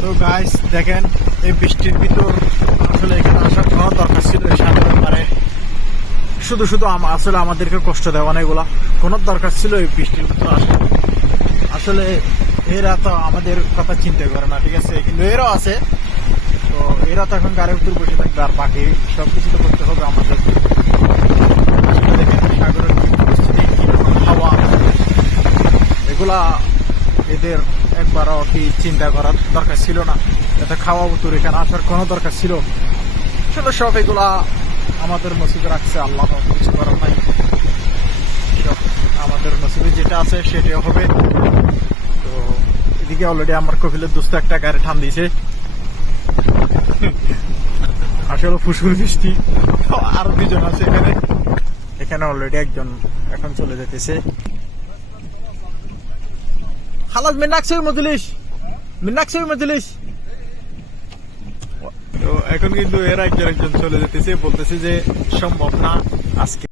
তো গাইস দেখেন, এই বৃষ্টির ভিতর আসলে এখানে আসার কোনো দরকার ছিল এই সামনে ব্যাপারে। শুধু শুধু আসলে আমাদেরকে কষ্ট দেওয়া না, এগুলা কোনো দরকার ছিল এই বৃষ্টির ভিতর আসা। আসলে এরা তো আমাদের কথা চিন্তা করে না, ঠিক আছে, কিন্তু এরাও আছে। তো এরা তো এখন গাড়ির ভিতর বসে থাকবে, আর বাকি সবকিছু তো করতে হবে আমাদের। দেখেন সাগরের কি পরিস্থিতি, কিরকম হাওয়া, এগুলা এদের একবারও কি চিন্তা করার দরকার ছিল না। এটা খাওয়া উত্তর এখানে আসার কোনো দরকার ছিল। আসলে সব এগুলা আমাদের নসিবে রাখছে আল্লাহ, কিছু করার নাই। সব আমাদের নসিবে যেটা আছে সেটাও হবে। তো এদিকে অলরেডি আমার কপিলের দোস্ত একটা গাড়ি ঠান দিয়েছে। আসলে ফুসফুস বৃষ্টি, আরো দুজন আছে এখানে। এখানে অলরেডি একজন এখন চলে যেতেছে। খালাস মিনাকসের মজলিস। তো এখন কিন্তু এরা একজন চলে যেতেছে, বলতেছে যে সম্ভব না আজকে।